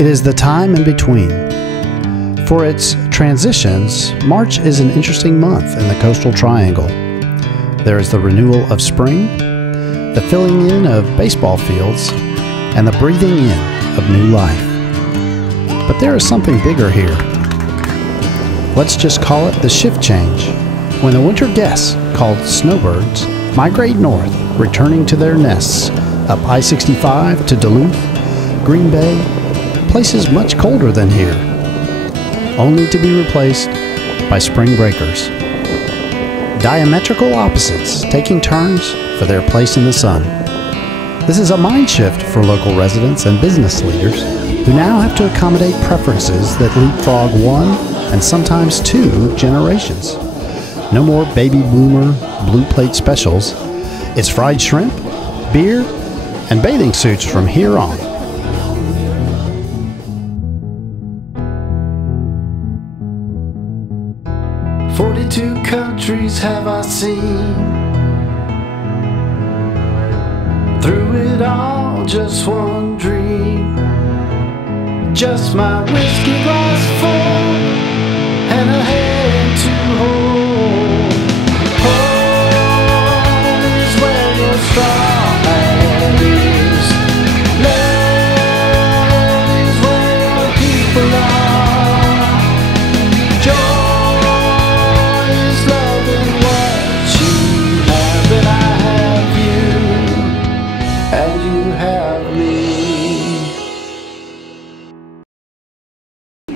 It is the time in between. For its transitions, March is an interesting month in the coastal triangle. There is the renewal of spring, the filling in of baseball fields, and the breathing in of new life. But there is something bigger here. Let's just call it the shift change, when the winter guests, called snowbirds, migrate north, returning to their nests up I-65 to Duluth, Green Bay, places much colder than here, only to be replaced by spring breakers. Diametrical opposites taking turns for their place in the sun. This is a mind shift for local residents and business leaders who now have to accommodate preferences that leapfrog one and sometimes two generations. No more baby boomer blue plate specials. It's fried shrimp, beer, and bathing suits from here on. "42 countries have I seen. Through it all, just one dream. Just my whiskey glass full and a hand to hold. Home is where your straw hat is. Love is where your people are. Joy is loving what you have, and I have you, and you have me."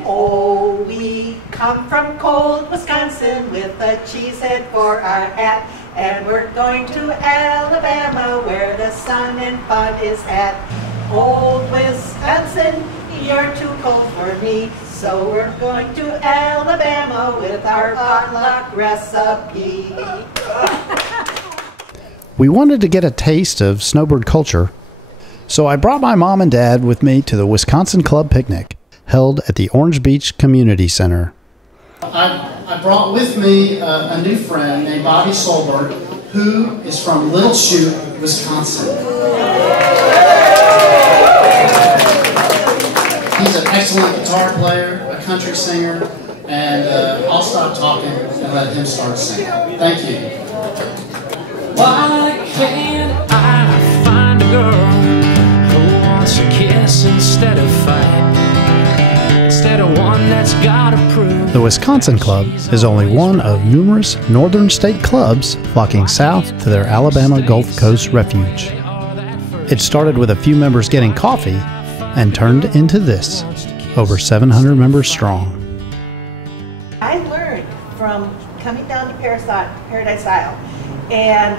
Oh, we come from cold Wisconsin with a cheesehead for our hat, and we're going to Alabama where the sun and fun is at. Old Wisconsin, you're too cold for me, so we're going to Alabama with our potluck recipe. We wanted to get a taste of snowbird culture, so I brought my mom and dad with me to the Wisconsin Club picnic, held at the Orange Beach Community Center. I brought with me a new friend named Bobby Solberg, who is from Little Chute, Wisconsin. He's an excellent guitar player, a country singer, and I'll stop talking and let him start singing. Thank you. Why can't I find a girl who wants a kiss instead of fight? Instead of one that's gotta prove. The Wisconsin Club is only one of numerous northern state clubs flocking south to their Alabama Gulf Coast refuge. It started with a few members getting coffee and turned into this, over 700 members strong. I learned from coming down to Paradise Isle and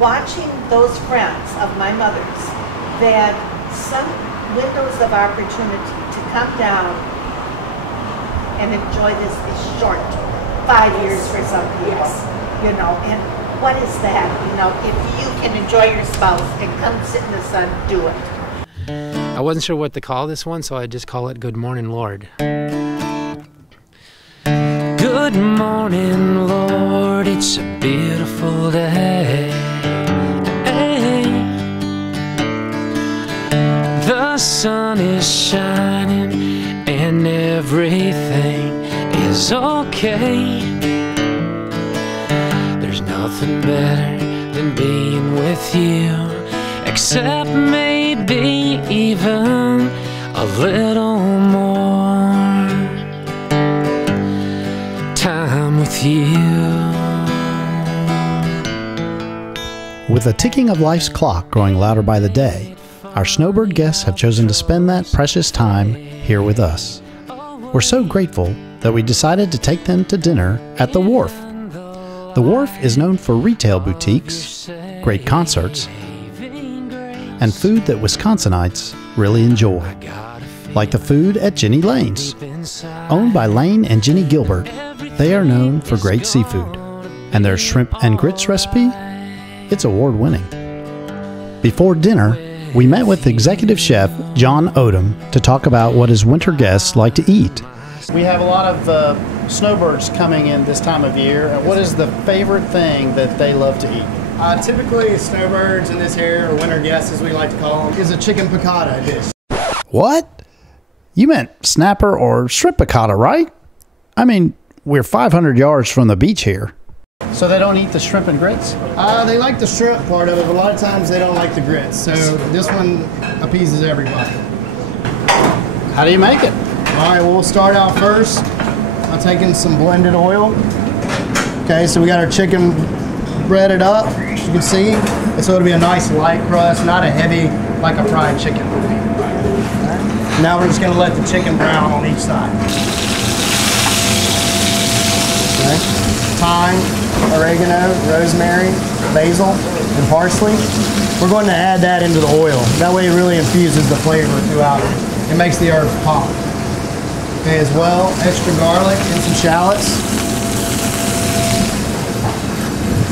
watching those friends of my mother's that some windows of opportunity to come down and enjoy this is short. 5 years for some people, you know, and what is that? You know, if you can enjoy your spouse and come sit in the sun, do it. I wasn't sure what to call this one, so I just call it Good Morning, Lord. Good morning, Lord, it's a beautiful day. The sun is shining and everything is okay. There's nothing better than being with you, except maybe even a little more time with you. With the ticking of life's clock growing louder by the day, our snowbird guests have chosen to spend that precious time here with us. We're so grateful that we decided to take them to dinner at the Wharf. The Wharf is known for retail boutiques, great concerts, and food that Wisconsinites really enjoy, like the food at Jenny Lane's. Owned by Lane and Jenny Gilbert, they are known for great seafood, and their shrimp and grits recipe, it's award-winning. Before dinner, we met with executive chef John Odom to talk about what his winter guests like to eat. We have a lot of snowbirds coming in this time of year. What is the favorite thing that they love to eat? Typically, snowbirds in this area, or winter guests as we like to call them, is a chicken piccata dish. What? You meant snapper or shrimp piccata, right? I mean, we're 500 yards from the beach here. So they don't eat the shrimp and grits? They like the shrimp part of it, but a lot of times they don't like the grits. So this one appeases everybody. How do you make it? All right, we'll start out first by taking some blended oil. Okay, so we got our chicken breaded up, as you can see. And so it'll be a nice light crust, not a heavy, like a fried chicken would be. Right. Now we're just gonna let the chicken brown on each side. Okay. Thyme, oregano, rosemary, basil, and parsley. We're going to add that into the oil. That way it really infuses the flavor throughout it. It makes the herbs pop. Okay, as well, extra garlic and some shallots.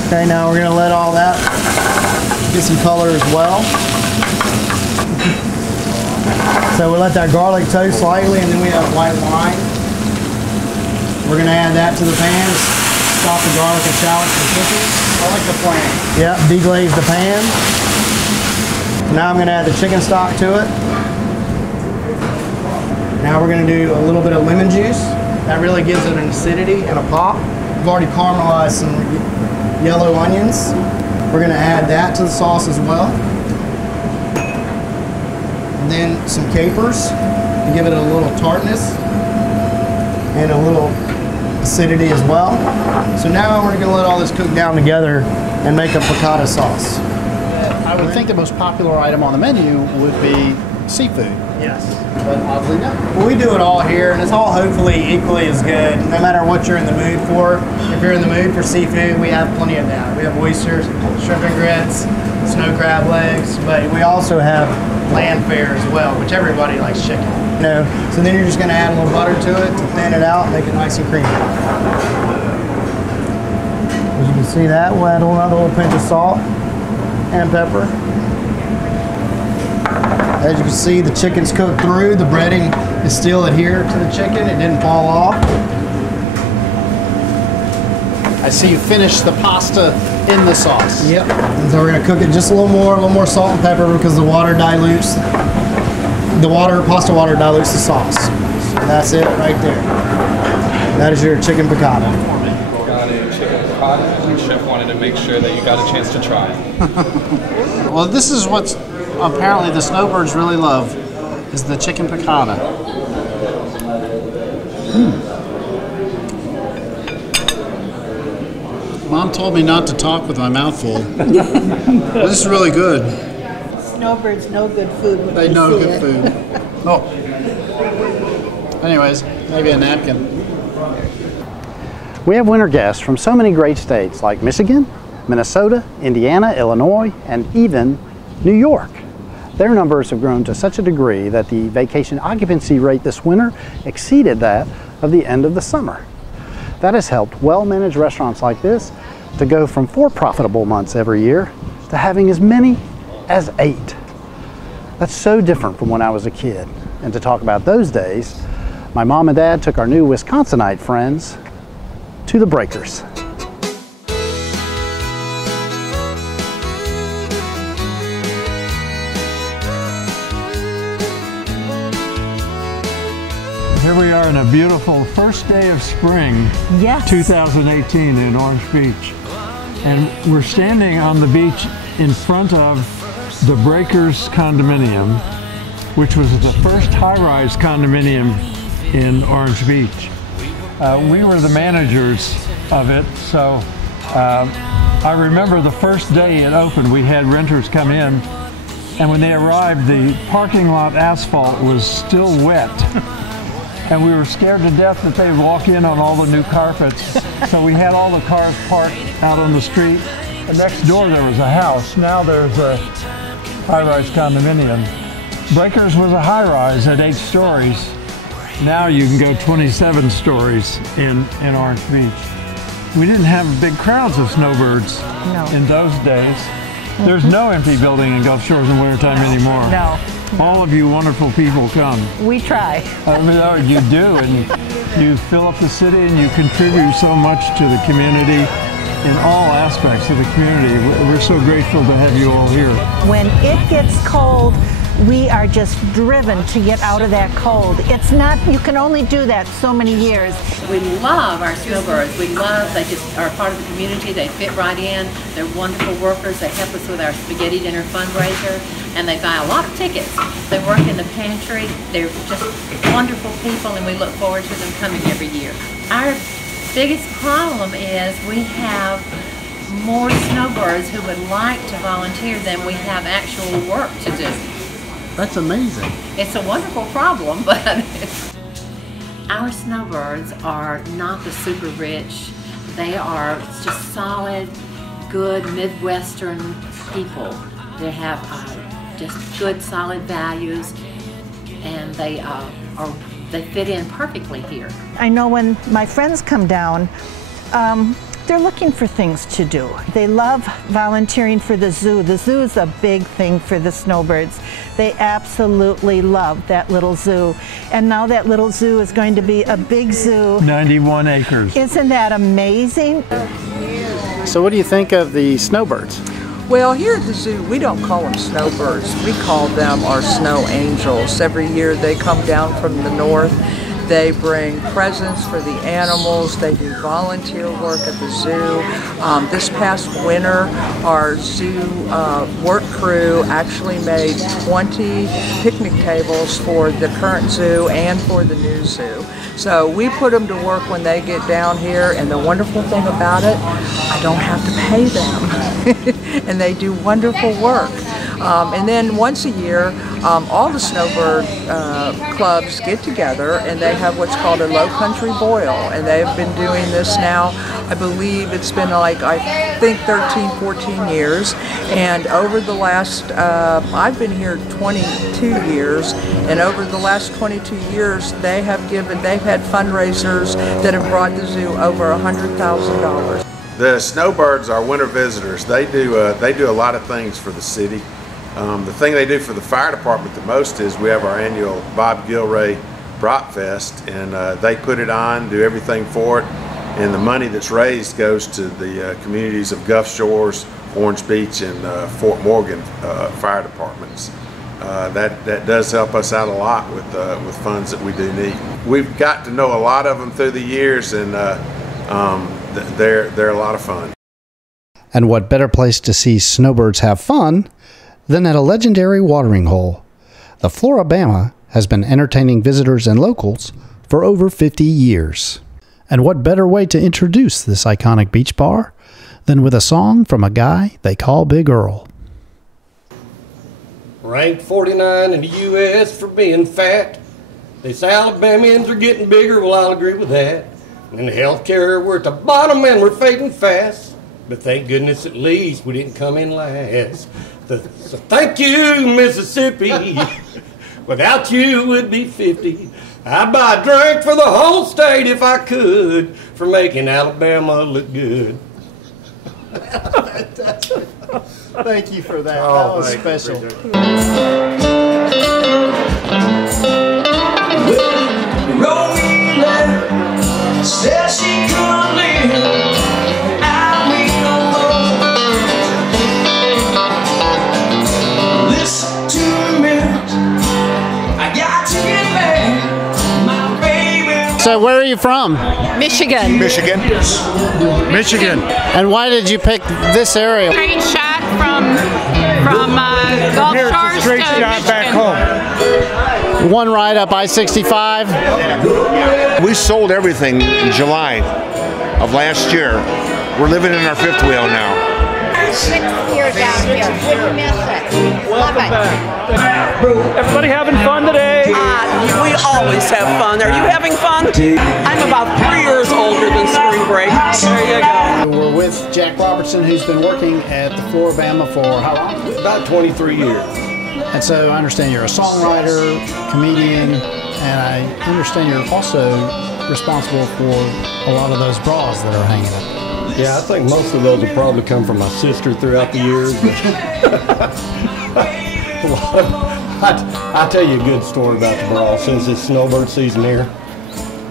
Okay, now we're gonna let all that get some color as well. So we'll let that garlic toast slightly, and then we have white wine. We're gonna add that to the pan. Stop the garlic and shallots from cooking. I like the plan. Yep, deglaze the pan. Now I'm gonna add the chicken stock to it. Now we're gonna do a little bit of lemon juice. That really gives it an acidity and a pop. We've already caramelized some yellow onions. We're gonna add that to the sauce as well. And then some capers to give it a little tartness and a little acidity as well. So now we're gonna let all this cook down together and make a piccata sauce. I would think the most popular item on the menu would be seafood. Yes. But oddly not. Well, we do it all here, and it's all hopefully equally as good, no matter what you're in the mood for. If you're in the mood for seafood, we have plenty of that. We have oysters, shrimp and grits, snow crab legs, but we also have land fare as well, which everybody likes chicken. You know, so then you're just gonna add a little butter to it to thin it out, make it nice and creamy. As you can see that, we'll add another little pinch of salt and pepper. As you can see, the chicken's cooked through. The breading is still adhered to the chicken. It didn't fall off. I see you finished the pasta in the sauce. Yep. And so we're gonna cook it just a little more salt and pepper because the water dilutes. Pasta water dilutes the sauce. And that's it right there. That is your chicken piccata. Got a chicken piccata. The chef wanted to make sure that you got a chance to try it. Well, this is what's apparently the Snowbirds really love, is the chicken piccata. Mom told me not to talk with my mouth full. This is really good. Snowbirds know good food when They they know see good it. food. Oh. Anyways, maybe a napkin. We have winter guests from so many great states like Michigan, Minnesota, Indiana, Illinois, and even New York. Their numbers have grown to such a degree that the vacation occupancy rate this winter exceeded that of the end of the summer. That has helped well-managed restaurants like this to go from 4 profitable months every year to having as many as 8. That's so different from when I was a kid. And to talk about those days, my mom and dad took our new Wisconsinite friends to the Breakers. Here we are on a beautiful first day of spring, Yes. 2018 in Orange Beach. And we're standing on the beach in front of the Breakers condominium, which was the first high-rise condominium in Orange Beach. We were the managers of it, so I remember the first day it opened, we had renters come in, and when they arrived, the parking lot asphalt was still wet. And we were scared to death that they would walk in on all the new carpets. So we had all the cars parked out on the street. And next door there was a house. Now there's a high-rise condominium. Breakers was a high-rise at 8 stories. Now you can go 27 stories in Orange Beach. We didn't have big crowds of snowbirds in those days. There's no empty building in Gulf Shores in wintertime anymore. No. All of you wonderful people come. We try. You do, and you fill up the city and you contribute so much to the community in all aspects of the community. We're so grateful to have you all here. When it gets cold, we are just driven to get out of that cold. It's not, you can only do that so many years. We love our Snowbirds. We love, they just are part of the community. They fit right in. They're wonderful workers. They help us with our spaghetti dinner fundraiser, and they buy a lot of tickets. They work in the pantry. They're just wonderful people, and we look forward to them coming every year. Our biggest problem is we have more Snowbirds who would like to volunteer than we have actual work to do. That's amazing. It's a wonderful problem, but our Snowbirds are not the super rich. They are just solid, good Midwestern people. They have just good, solid values, and they fit in perfectly here. I know when my friends come down, they're looking for things to do. They love volunteering for the zoo. The zoo is a big thing for the Snowbirds. They absolutely love that little zoo. And now that little zoo is going to be a big zoo. 91 acres. Isn't that amazing? So what do you think of the Snowbirds? Well, here at the zoo, we don't call them snowbirds. We call them our snow angels. Every year they come down from the north. They bring presents for the animals. They do volunteer work at the zoo. This past winter, our zoo work crew actually made 20 picnic tables for the current zoo and for the new zoo. So we put them to work when they get down here, and the wonderful thing about it, I don't have to pay them. And they do wonderful work. And then once a year, all the snowbird clubs get together and they have what's called a low country boil. And they've been doing this now, I believe it's been like, I think 13, 14 years. And over the last, I've been here 22 years, and over the last 22 years, they've had fundraisers that have brought the zoo over $100,000. The Snowbirds are winter visitors. They do a lot of things for the city. The thing they do for the fire department the most is we have our annual Bob Gilray Brat Fest, and they put it on, do everything for it, and the money that's raised goes to the communities of Gulf Shores, Orange Beach, and Fort Morgan fire departments. That does help us out a lot with funds that we do need. We've got to know a lot of them through the years, and they're a lot of fun. And what better place to see snowbirds have fun than at a legendary watering hole? The Flora-Bama has been entertaining visitors and locals for over 50 years. And what better way to introduce this iconic beach bar than with a song from a guy they call Big Earl. Ranked 49 in the U.S. for being fat. They say Alabamians are getting bigger, well, I'll agree with that. And in the healthcare, we're at the bottom and we're fading fast. But thank goodness at least we didn't come in last. So thank you, Mississippi. Without you, we'd be 50. I'd buy a drink for the whole state if I could, for making Alabama look good. Thank you for that. That was special. Rowena said she couldn't live out me no more. Listen to me, I got to get back, my baby. So where are you from? Michigan. Michigan. And why did you pick this area? Straight shot from Gulf Shores to straight shot Michigan. back home. One ride up I-65. We sold everything in July of last year. We're living in our fifth wheel now. Our 6th year down here. Wouldn't miss it. Love it. Everybody having fun today? We always have fun. Are you having fun? I'm about 3 years older than spring break. There you go. We're with Jack Robertson, who's been working at the Flora-Bama for how long? About 23 years. And so I understand you're a songwriter, comedian, and I understand you're also responsible for a lot of those bras that are hanging up. Yeah, I think most of those will probably come from my sister throughout the years. I'll tell you a good story about the bra since it's snowbird season here.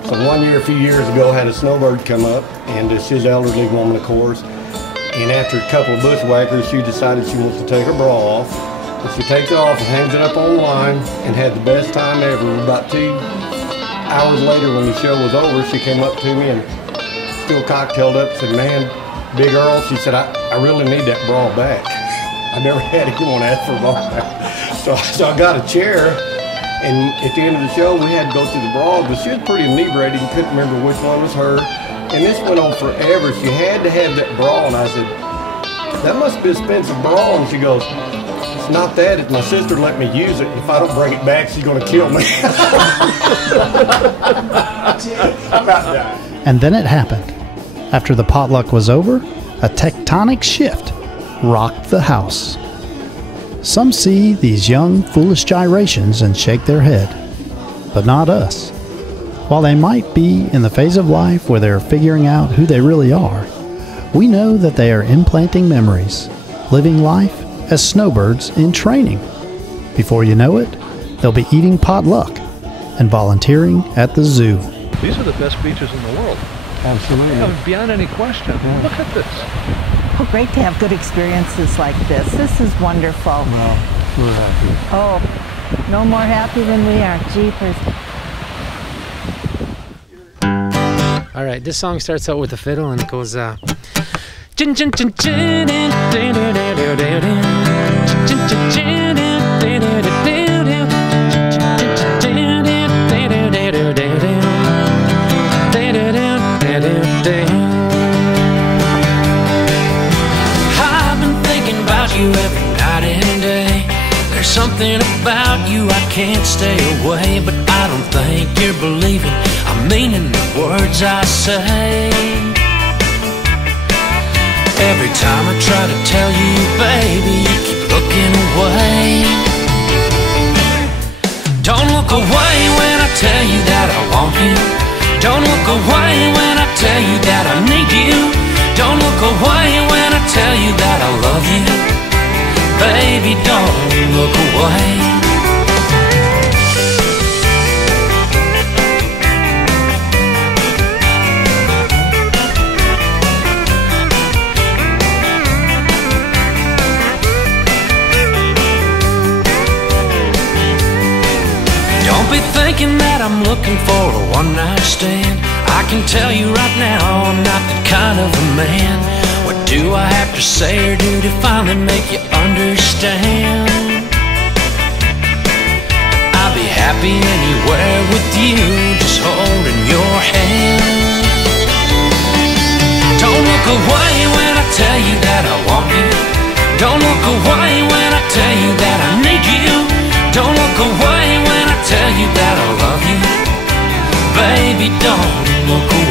So one year, a few years ago, had a snowbird come up, and she's an elderly woman, of course. And after a couple of bushwhackers, she decided she wants to take her bra off. And she takes it off and hangs it up online and had the best time ever. About 2 hours later when the show was over, she came up to me and still cocktailed up and said, man, Big Earl, she said, I really need that bra back. I never had anyone ask for a bra back. So I got a chair, and at the end of the show, we had to go through the bras, but she was pretty inebriated and couldn't remember which one was her. And this went on forever. She had to have that bra, and I said, that must be an expensive bra. And she goes, it's not that, it's my sister let me use it. If I don't bring it back, she's gonna kill me. About that. And then it happened. After the potluck was over, a tectonic shift rocked the house. Some see these young, foolish gyrations and shake their head, but not us. While they might be in the phase of life where they're figuring out who they really are, we know that they are implanting memories, living life as snowbirds in training. Before you know it, they'll be eating potluck and volunteering at the zoo. These are the best beaches in the world. Absolutely. Yeah, beyond any question. Yeah. Look at this. Oh, great to have good experiences like this. This is wonderful. Well, we're happy. Oh, no more happy than we are. Jeepers. All right, this song starts out with a fiddle and it goes, every night and day. There's something about you I can't stay away, but I don't think you're believing I'm meaning the words I say. Every time I try to tell you, baby, you keep looking away. Don't look away when I tell you that I want you. Don't look away when I tell you that I need you. Don't look away when I tell you that I love you. Baby, don't look away. Don't be thinking that I'm looking for a one-night stand. I can tell you right now I'm not the kind of a man. What do I have to say or do to finally make you understand? I'll be happy anywhere with you, just holding your hand. Don't look away when I tell you that I want you. Don't look away when I tell you that I need you. Don't look away when I tell you that I love you. Baby, don't look away.